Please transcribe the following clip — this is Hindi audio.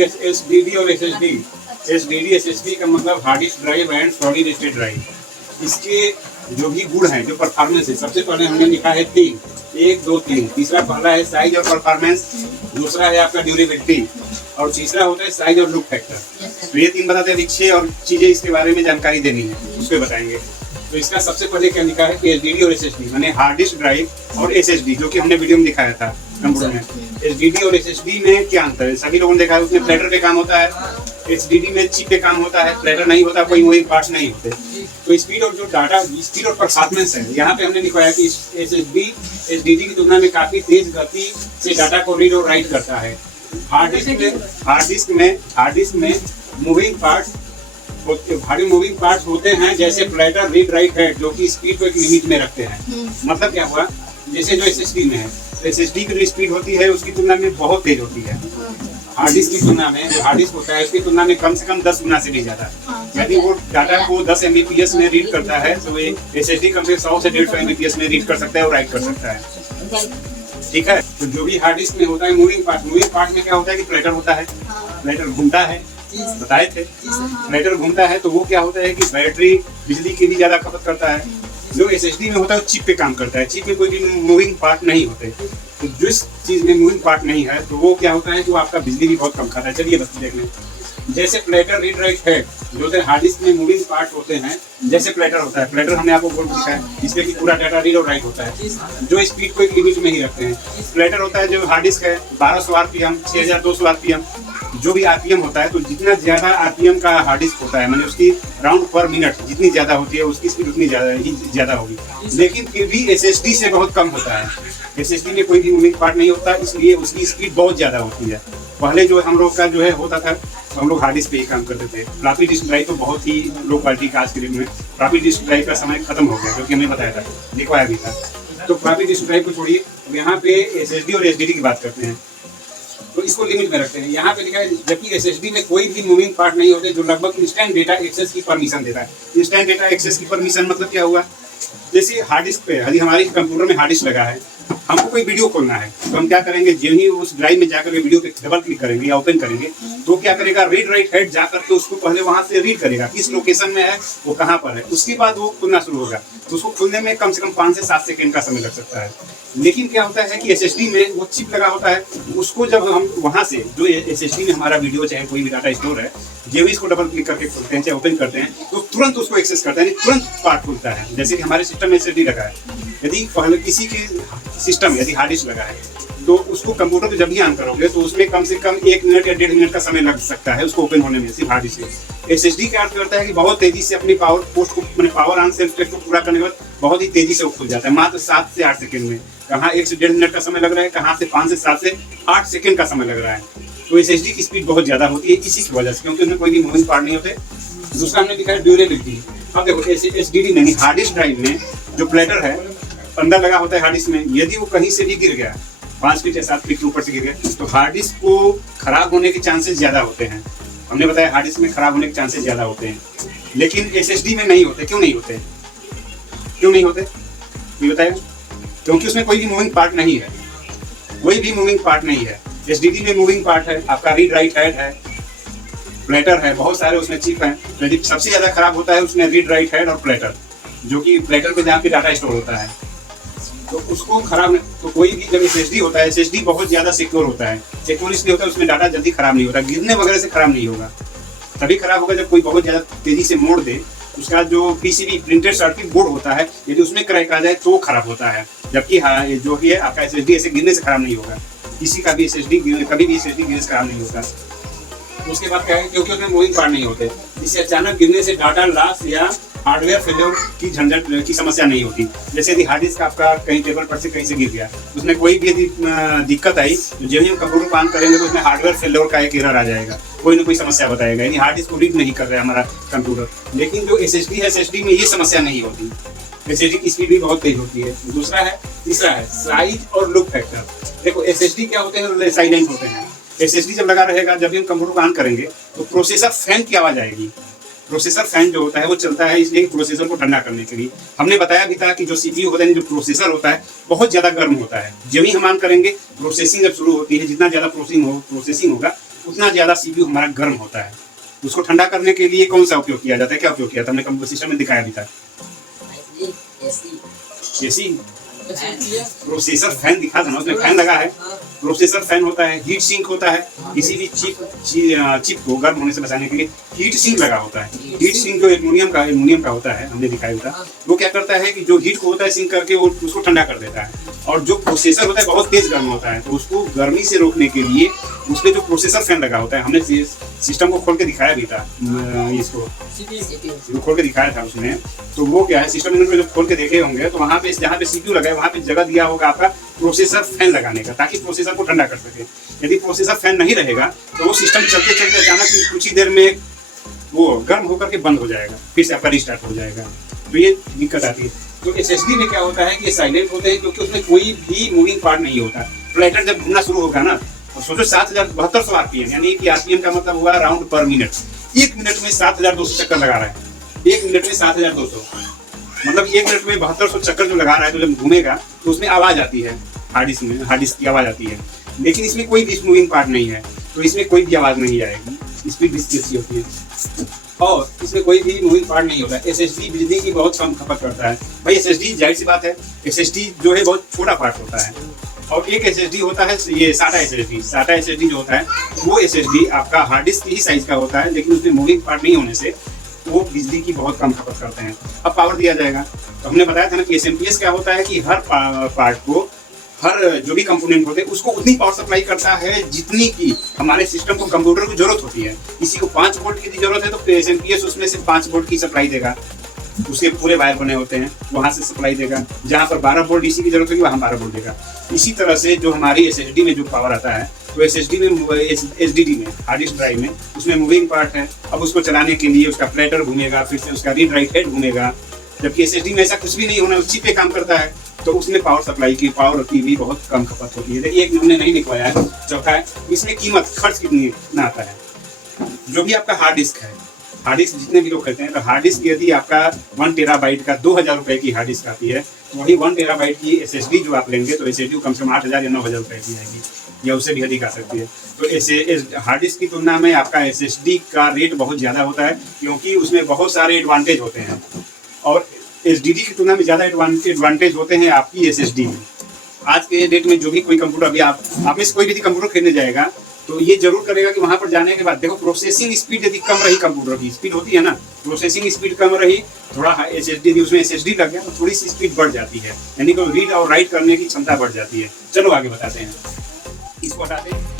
SSD और SSD। SSD SSD का मतलब hard disk drive and solid state drive. इसके जो भी गुण हैं, जो परफॉर्मेंस है, सबसे पहले हमने लिखा है 3, 1 2 3। तीसरा पहला है साइज और परफॉर्मेंस, दूसरा है आपका ड्यूरेबिलिटी, और तीसरा होता है साइज और लुक फैक्टर। तो ये 3 बताते हैं। 6 और चीजें इसके बारे में जानकारी देनी है, उसको बताएंगे। तो इसका सबसे पहले क्या लिखा है कि SSD और SSD माने हार्ड डिस्क ड्राइव और SSD, जो कि हमने वीडियो में दिखाया था कंप्यूटर में। SSD और SSD में क्या अंतर है? सभी लोगों ने देखा है, उसमें प्लेटर पे काम होता है, SSD में चिप पे काम होता है, प्लेटर नहीं होता, कोई मूविंग पार्ट्स नहीं होते। तो स्पीड और जो डाटा स्पीड और परफॉर्मेंस है, यहाँ पे हमने लिखवाया कि SSD SSD की तुलना में काफी तेज गति से डाटा को रीड और राइट करता है। हार्ड डिस्क में मूविंग पार्ट्स भारी मूविंग पार्ट्स होते हैं, जैसे प्लेटर, रीड राइट हेड, जो कि स्पीड को एक लिमिट में रखते हैं। मतलब क्या हुआ, जैसे जो SSD में है, SSD की जो स्पीड होती है उसकी तुलना में बहुत तेज होती है। हार्ड डिस्क की तुलना में, जो हार्ड डिस्क होता है उसकी तुलना में कम से कम 10 गुना से भी ज्यादा। यदि वो डाटा को 10 MBPS में रीड करता है, तो ये SSD कम से 100 से 150 MBPS में रीड कर सकता है और राइट कर सकता है। ठीक है। तो जो भी हार्ड डिस्क में होता है मूविंग पार्ट में क्या होता है कि प्लेटर होता है, प्लेटर घूमता है, बताए थे। प्लेटर घूमता है तो वो क्या होता है कि बैटरी बिजली की भी ज्यादा खपत करता है। जो SSD में होता है वो चिप पे काम करता है, चिप में कोई भी मूविंग पार्ट नहीं होते। तो जिस चीज में मूविंग पार्ट नहीं है तो वो क्या होता है कि वो आपका बिजली भी बहुत कम खाता है। चलिए बस देख लें। जैसे प्लेटर, रीड राइट हेड, जो हार्ड डिस्क में मूविंग पार्ट होते हैं, जैसे प्लेटर होता है, प्लेटर हमने आपको बोल दिया है, जिसमें कि पूरा डाटा रीड और राइट होता है, जो स्पीड को एक लिमिट में ही रखते हैं। प्लेटर होता है जो हार्ड डिस्क है 1200 RPM, 6200 RPM, जो भी RPM होता है। तो जितना ज्यादा RPM का हार्ड डिस्क होता है, माने उसकी राउंड पर मिनट जितनी ज्यादा होती है, उसकी स्पीड उतनी ज्यादा होगी। लेकिन फिर भी SSD से बहुत कम होता है। SSD में कोई भी मूविंग पार्ट नहीं होता, इसलिए उसकी स्पीड बहुत ज्यादा होती है। पहले जो हम लोग का जो है होता था, हम लोग हार्ड डिस्क पे ही काम करते थे। फ्लॉपी डिस्क ड्राइव तो बहुत ही लो क्वालिटी का आज के दिन में। फ्लॉपी डिस्क ड्राइव का समय खत्म हो गया, क्योंकि हमें बताया था, लिखवाया भी था। तो फ्लॉपी डिस्क ड्राइव को छोड़िए, यहाँ पे SSD और SSD की बात करते हैं। तो इसको लिमिट में रखते हैं। यहाँ पे लिखा है जबकि SSD में कोई भी मूविंग पार्ट नहीं होते, जो लगभग इंस्टेंट डेटा एक्सेस की परमिशन देता है। इंस्टेंट डेटा एक्सेस की परमिशन मतलब क्या हुआ, जैसे हार्ड डिस्क पे, यदि हमारे कंप्यूटर में हार्ड डिस्क लगा है, हमको कोई वीडियो खोलना है, तो हम क्या करेंगे, जो ही उस ड्राइव में जाकर के वीडियो पे डबल क्लिक करेंगे या ओपन करेंगे, तो क्या करेगा, रीड राइट हेड जाकर के उसको पहले वहां से रीड करेगा किस लोकेशन में है, वो कहाँ पर है। उसके बाद वो खुलना शुरू होगा। तो उसको खुलने में कम से कम 5 से 7 सेकंड का समय लग सकता है। लेकिन क्या होता है कि SSD में वो चिप लगा होता है, उसको जब हम वहां से, जो SSD में हमारा वीडियो चाहे कोई भी डाटा स्टोर है, जब भी इसको डबल क्लिक करके खोलते हैं चाहे ओपन करते हैं, तो तुरंत उसको एक्सेस करते हैं, तुरंत पार्ट खुलता है। जैसे कि हमारे सिस्टम में SSD लगा है, यदि पहले किसी के सिस्टम यदि हार्ड डिस्क लगा है, तो उसको कंप्यूटर पे जब भी ऑन करोगे तो उसमें कम से कम 1 मिनट या 1.5 मिनट का समय लग सकता है उसको ओपन होने में, सिर्फ हार्ड डिस्क से। SSD का अर्थ करता है कि बहुत तेजी से अपनी पावर पोस्ट को, मैंने पावर ऑन सेल्फ टेस्ट को पूरा करने के बाद बहुत ही तेजी से वो खुल जाता है, मात्र 7 से 8 सेकंड में। कहाँ 1 से 1.5 मिनट का समय लग रहा है, कहाँ से 5 से 7 से 8 सेकंड का समय लग रहा है। तो SSD की स्पीड बहुत ज्यादा होती है इसी की वजह से, क्योंकि उसमें कोई भी मूविंग पार्ट नहीं होते। दूसरा हमने लिखा है ड्यूरेबिलिटी। अब देखो SSD नहीं, हार्ड डिस्क ड्राइव में जो प्लेटर है अंदर लगा होता है हार्ड डिस्क में, यदि वो कहीं से भी गिर गया, 5 फीट या 7 फीट ऊपर से गिर गया, तो हार्ड डिस्क को खराब होने के चांसेस ज्यादा होते हैं। हमने बताया हार्ड डिस्क में खराब होने के चांसेस ज्यादा होते हैं, लेकिन SSD में नहीं होते। क्यों नहीं होते, क्यों नहीं होते ये बताएगा? क्योंकि उसमें कोई भी मूविंग पार्ट नहीं है, कोई भी मूविंग पार्ट नहीं है। SSD में मूविंग पार्ट है, आपका रीड राइट हेड है, प्लेटर है, बहुत सारे उसमें चिप हैं। यदि सबसे ज्यादा खराब होता है उसमें रीड राइट हेड और प्लेटर, जो कि प्लेटर पे जहाँ पे डाटा स्टोर होता है, तो उसको खराब नहीं। तो कोई भी जब SSD होता है, SSD बहुत ज्यादा सिक्योर होता है। सिक्योर इसलिए होता है उसमें डाटा जल्दी खराब नहीं होता, गिरने वगैरह से खराब नहीं होगा। तभी खराब होगा जब कोई बहुत ज्यादा तेजी से मोड़ दे। उसका जो PCB प्रिंटेड सर्किट बोर्ड होता है, यदि उसमें क्रैक आ जाए तो खराब होता है। जबकि हाँ, जो भी है आपका SSD ऐसे गिरने से खराब नहीं होगा, किसी का भी SSD कभी भी SSD गिरने से खराब नहीं होता। उसके बाद क्या है, क्योंकि उसमें मूविंग पार्ट नहीं होते, इससे अचानक गिरने से डाटा लॉस या हार्डवेयर फेलियर की झंझट की समस्या नहीं होती। जैसे यदि हार्ड डिस्क आपका कहीं टेबल पर से कहीं से गिर गया, उसमें कोई भी यदि दिक्कत आई, तो जब ही हम कंप्यूटर को ऑन करेंगे तो उसमें हार्डवेयर फेलियर का एक एरर आ जाएगा, कोई ना कोई समस्या बताएगा, यानी हार्ड डिस्क को रीड नहीं कर रहा है हमारा कंप्यूटर। लेकिन जो SSD है, SSD में ये समस्या नहीं होती। SSD की स्पीड भी बहुत तेज होती है। तीसरा है साइज और लुक फैक्टर। देखो SSD क्या होते हैं, साइलेंट होते हैं। SSD जब लगा रहेगा, जब भी हम कंप्यूटर को ऑन करेंगे तो प्रोसेसर फैन की आवाज आएगी। प्रोसेसर फैन जो होता है वो चलता है इसलिए प्रोसेसर को ठंडा करने के लिए। हमने बताया भी था कि जो CPU होता है, जो प्रोसेसर होता है, बहुत ज्यादा गर्म होता है। जब ही हम ऑन करेंगे, प्रोसेसिंग जब शुरू होती है, जितना ज्यादा प्रोसेसिंग होगा उतना ज़्यादा सीपीयू हमारा गर्म होता है। उसको ठंडा करने के लिए कौन सा उपयोग किया जाता है, क्या उपयोग किया था, हमने कंप्यूटर सिस्टम में दिखाया भी था। एसी, प्रोसेसर फैन दिखा था ना, उसमें फैन लगा है, प्रोसेसर फैन होता है, हीट सिंक होता है, किसी भी चिप को गर्म होने से बचाने के लिए हीट सिंक लगा होता है। हीट सिंक जो एल्युमिनियम का होता है, हमने दिखाया था, वो क्या करता है कि जो हीट को होता है सिंक करके वो उसको ठंडा कर देता है। और जो प्रोसेसर होता है बहुत तेज गर्म होता है, तो उसको गर्मी से रोकने के लिए उसमें जो प्रोसेसर फैन लगा होता है, हमने सिस्टम को खोल के दिखाया भी था, इसको खोल के दिखाया था उसमें। तो वो क्या है, सिस्टम में जब खोल के देखे होंगे तो वहाँ पे जहाँ पे सीपीयू लगा है वहाँ पे जगह दिया होगा आपका प्रोसेसर फैन लगाने का, ताकि प्रोसेसर को ठंडा कर सके। यदि प्रोसेसर फैन नहीं रहेगा तो वो सिस्टम चलते चलते अचानक कुछ ही देर में वो गर्म होकर के बंद हो जाएगा, फिर से आपका रिस्टार्ट हो जाएगा। तो ये दिक्कत आती है। तो एसएसडी में क्या होता है कि साइलेंट होते हैं, क्योंकि उसमें कोई भी मूविंग पार्ट नहीं होता। फ्लैटर जब घूमना शुरू होगा ना, तो सोचो 7200 आरपीएम, यानी कि आरपीएम का मतलब हुआ राउंड पर मिनट। 1 मिनट में 7200 चक्कर लगा रहा है, 1 मिनट में 7200, मतलब 1 मिनट में 7200 चक्कर जो लगा रहा है, तो जब घूमेगा तो उसमें आवाज आती है, हार्ड डिस्क की आवाज आती है। लेकिन इसमें कोई भी मूविंग पार्ट नहीं है, तो इसमें कोई भी आवाज नहीं आएगी। स्पीड डिस्क जैसी होती है और इसमें कोई भी मूविंग पार्ट नहीं होता है। एसएसडी बिजली की बहुत कम खपत करता है। भाई एसएसडी जाहिर सी बात है, एसएसडी जो है बहुत छोटा पार्ट होता है। और एक एसएसडी होता है ये साटा एसएसडी जो होता है, वो एसएसडी आपका हार्ड डिस्क की ही साइज का होता है, लेकिन उसमें मूविंग पार्ट नहीं होने से वो बिजली की बहुत कम खपत करते हैं। अब पावर दिया जाएगा, तो हमने बताया था ना कि एसएमपीएस क्या होता है कि हर पार्ट को, हर जो भी कंपोनेंट होते हैं उसको उतनी पावर सप्लाई करता है जितनी की हमारे सिस्टम को, कंप्यूटर को जरूरत होती है। किसी को 5 वोल्ट की जरूरत है तो एसएमपीएस उसमें से 5 वोल्ट की सप्लाई देगा, उसके पूरे वायर बने होते हैं, वहां से सप्लाई देगा। जहां पर 12 वोल्ट डीसी की जरूरत होगी वहां 12 वोल्ट देगा। इसी तरह से जो हमारी एसएसडी में जो पावर आता है, तो एसएसडी में, एसडीडी में, हार्ड डिस्क ड्राइव में, उसमें मूविंग पार्ट है। अब उसको चलाने के लिए उसका फ्लैटर घूमेगा, फिर से उसका रीड राइट हेड घूमेगा, जबकि एसएसडी में ऐसा कुछ भी नहीं होना, उस चिप पे काम करता है। तो उसमें पावर सप्लाई की, पावर की भी बहुत कम खपत होती है। देखिए, एक हमने नहीं लिखवाया है। चौथा है, इसमें कीमत, खर्च कितना आता है। जो भी आपका हार्ड डिस्क है, हार्ड डिस्क जितने भी लोग कहते हैं, तो हार्ड डिस्क यदि आपका 1 टेराबाइट का 2000 रुपए की हार्ड डिस्क आती है, तो वही 1 टेराबाइट की एसएसडी जो आप लेंगे, तो एसएसडी कम से कम 8000 या 9000 रुपए की आएगी, या उससे भी अधिक आ सकती है। तो ऐसे हार्ड डिस्क की तुलना में आपका एसएसडी का रेट बहुत ज़्यादा होता है, क्योंकि उसमें बहुत सारे एडवांटेज होते हैं। और एसडीडी की तुलना में ज़्यादा एडवांटेज होते हैं आपकी एसएसडी में। आज के डेट में जो भी कोई कंप्यूटर, अभी आप में से कोई भी कंप्यूटर खरीदने जाएगा, तो ये जरूर करेगा कि वहां पर जाने के बाद देखो प्रोसेसिंग स्पीड यदि कम रही, कंप्यूटर की स्पीड होती है ना, प्रोसेसिंग स्पीड कम रही, थोड़ा एसएसडी उसमें एसएसडी लग गया, तो थोड़ी सी स्पीड बढ़ जाती है, यानी कि रीड और राइट करने की क्षमता बढ़ जाती है। चलो आगे बताते हैं, इसको हटाते हैं।